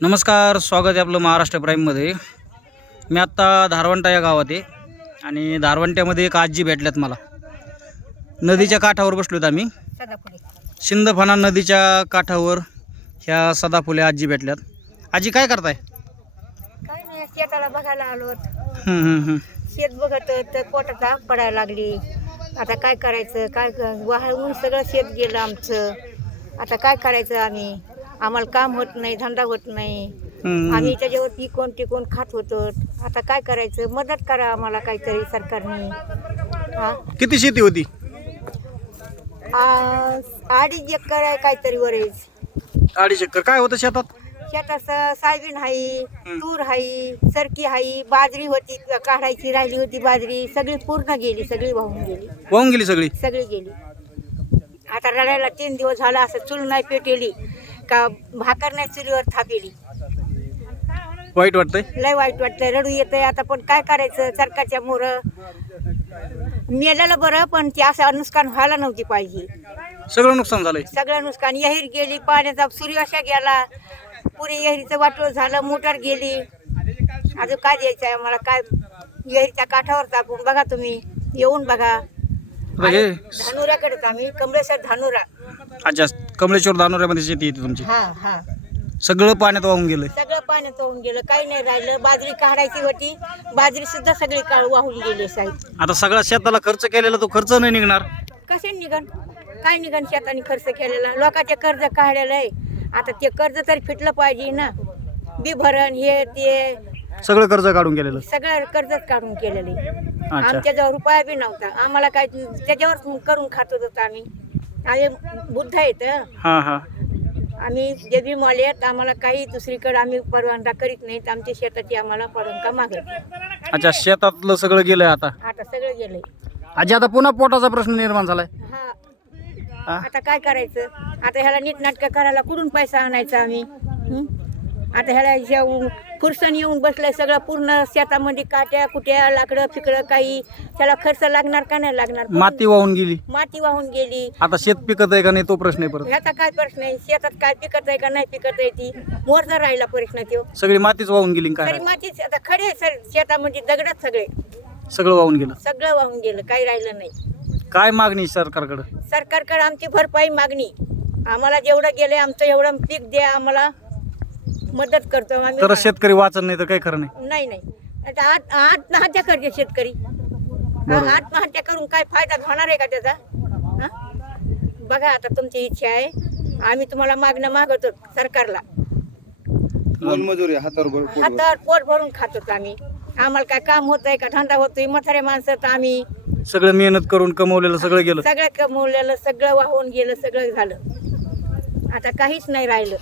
नमस्कार स्वागत आहे आपलं महाराष्ट्र प्राईममध्ये मी आत्ता धारवंटा या गावात आहे आणि धारवंट्यामध्ये एक आजी भेटल्यात मला. नदीच्या काठावर बसलोत आम्ही. शिंदफणा नदीच्या काठावर ह्या सदाफुले आजी भेटल्यात. आजी काय करताय? काय नाही शेताला बघायला आलो. शेत बघत तर पोटात आग पडायला लागली. आता काय करायचं? काय क- वाहून सगळं शेत गेलं आमचं. आता काय करायचं आम्ही? आम्हाला काम होत नाही धंदा होत नाही. आम्ही त्याच्यावर टिकून टिकून खात होतो. आता काय करायचं? मदत करा आम्हाला काहीतरी सरकारने. हा? किती शेती होती? अडीच एकर आहे काहीतरी वरेज अडीच एकर. काय होतं शेतात? शेतात सायबीन हाई तूर हाई सरकी हाई बाजरी होती काढायची राहिली होती बाजरी. सगळी पूर्ण गेली सगळी वाहून गेली. वाहून गेली सगळी? सगळी गेली. आता रडायला तीन दिवस झाला असं चूल नाही पेटेली. का भाकर नाही चुलीवर थापेली. वाईट वाटतंय? लय वाईट वाटतंय रडू येतंय. आता पण काय करायचं? सरकारच्या मोर. मेल्याला बरं पण ते असं नुकसान व्हायला नव्हती पाहिजे. सगळं नुकसान झालंय. सगळं नुकसान. यहीर गेली पाण्याचा सूर्यवशा गेला. पुरे यहिरीचं वाटोळ झालं मोटर गेली. अजून काय द्यायचं आहे मला काय? यहिरीच्या काठावर टाकून बघा तुम्ही. येऊन बघा. धानुराकडे आम्ही कमलेश्वर धानुरा. अच्छा कमलेश्वर दानोऱ्यामध्ये शेती येते तुमची? हा हा. सगळं पाण्यात वाहून गेलंय. सगळं पाण्यात वाहून गेलं. काही नाही राहिलं. बाजरी काढायची होती. बाजरी सुद्धा सगळी काळ वाहून गेली साहेब. आता सगळा शेताला खर्च केलेला तो खर्च नाही निघणार. कसे निघन? काय निघन शेताने खर्च केलेला? लोकांचे कर्ज काढलेलं आहे. आता ते कर्ज तरी फिटलं पाहिजे ना. बी भरण हे ते. सगळं कर्ज काढून गेलेलं. सगळं कर्जच काढून केलेले अच्छा. आमच्याजवळ रुपया बी नव्हता. आम्हाला काय त्याच्यावर करून खात होतो आम्ही. आम्ही बुद्ध आहेत हा. हा आम्ही जे बी मॉल आहेत आम्हाला काही दुसरीकडे आम्ही परवानगा करीत नाहीत. आमच्या शेताची आम्हाला परवानगा मागत अच्छा शेतातलं सगळं गेलंय आता? आता सगळं गेलंय. आजी आता पुन्हा पोटाचा प्रश्न निर्माण झालाय. हा. हा? आता काय करायचं? आता ह्याला नीटनाटकं करायला कुठून पैसा आणायचा आम्ही? हं? आता ह्याला जेव फुरसन येऊन बसलंय सगळं पूर्ण शेतामध्ये काट्या कुट्या लाकडं फिकडं काही. त्याला खर्च लागणार का नाही लागणार? माती वाहून गेली. माती वाहून गेली. आता शेत पिकत आहे का नाही तो प्रश्न आहे परत. ह्याचा काय प्रश्न आहे? शेतात काय पिकत आहे का नाही पिकत आहे ती? मोरचा राहिला प्रश्न तो सगळी मातीच वाहून गेली काय तरी मातीच आता खडे आहे सर शेतामध्ये दगडच सगळे. सगळं वाहून गेलं. सगळं वाहून गेलं काही राहिलं नाही. काय मागणी सरकारकडे? सरकारकडे आमची भरपाई मागणी. आम्हाला जेवढं गेले आमचं एवढं पीक द्या आम्हाला. मदत करतो आम्ही. तर शेतकरी वाचन नाही तर काही खरं नाही. नाही नाही. आता आत- आत्महत्या करते शेतकरी. हा, आत्महत्या करून काय फायदा होणार आहे का त्याचा? हा? बघा आता तुमची इच्छा आहे. आम्ही तुम्हाला मागणं मागवतो सरकारला. मोलमजुरी हातावर भर- पोट भर. हातावर पोट भरून खातो आम्ही. आम्हाला काय काम होत आहे का? धंदा होतोय म्हातारे माणसं तर आम्ही. सगळं मेहनत करून कमवलेलं सगळं गेलं. सगळं कमवलेलं सगळं वाहून गेलं सगळं झालं. आता काहीच नाही राहिलं.